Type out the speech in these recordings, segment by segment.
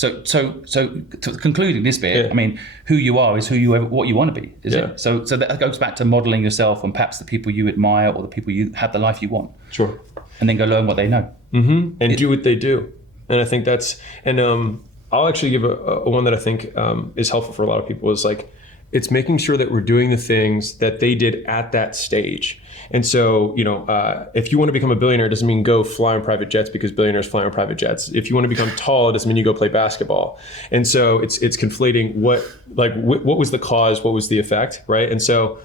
So to concluding this bit, Yeah. I mean, who you are is what you want to be, is Yeah. it? So that goes back to modeling yourself on perhaps the people you admire or the people you have the life you want, Sure. and then go learn what they know. And do what they do. And I think that's, and I'll actually give a one that I think is helpful for a lot of people is like, it's making sure that we're doing the things that they did at that stage. And so, if you want to become a billionaire, it doesn't mean go fly on private jets because billionaires fly on private jets. If you want to become tall, it doesn't mean you go play basketball. And so it's conflating what was the cause, what was the effect, right? And so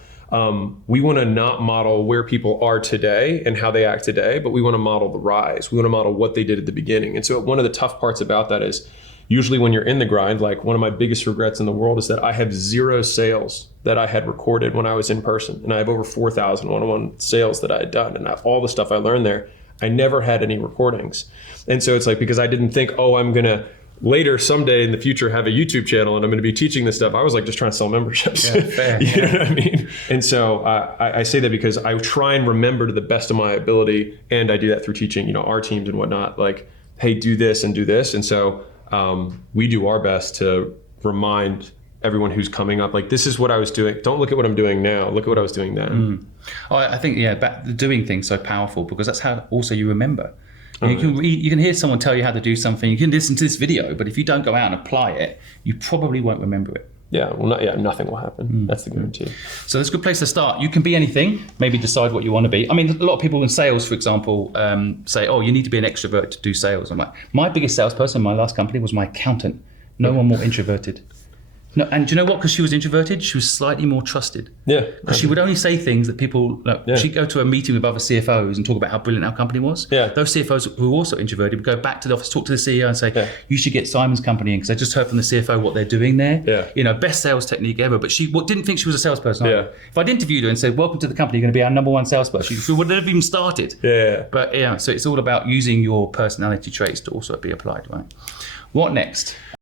we want to not model where people are today and how they act today, but we want to model the rise. We want to model what they did at the beginning. And so one of the tough parts about that is usually when you're in the grind, like one of my biggest regrets in the world is that I have 0 sales that I had recorded when I was in person. And I have over 4,000 one-on-one sales that I had done. And all the stuff I learned there, I never had any recordings. And so it's like, because I didn't think, I'm going to later someday in the future have a YouTube channel and I'm going to be teaching this stuff. I was like just trying to sell memberships. Yeah, fair. You know what I mean? And so I say that because I try and remember to the best of my ability. And I do that through teaching, our teams and whatnot, like, hey, do this and do this. And so we do our best to remind everyone who's coming up, like, this is what I was doing. Don't look at what I'm doing now. Look at what I was doing then. I think, the doing things so powerful because that's how also you remember. You can hear someone tell you how to do something. You can listen to this video, but if you don't go out and apply it, you probably won't remember it. Yeah, well, nothing will happen. That's the guarantee. So that's a good place to start. You can be anything. Maybe decide what you want to be. I mean, a lot of people in sales, for example, say, you need to be an extrovert to do sales. I'm like, my biggest salesperson in my last company was my accountant. No one more introverted. No, and do you know what? Because she was introverted, she was slightly more trusted. Yeah. Because she would only say things that people, she'd go to a meeting with other CFOs and talk about how brilliant our company was. Yeah. Those CFOs who were also introverted would go back to the office, talk to the CEO and say, you should get Simon's company in because I just heard from the CFO what they're doing there. Yeah. Best sales technique ever. But she didn't think she was a salesperson. Yeah. If I'd interviewed her and said, welcome to the company, you're going to be our number one salesperson, she would have even started. Yeah. But so it's all about using your personality traits to also be applied, right? What next?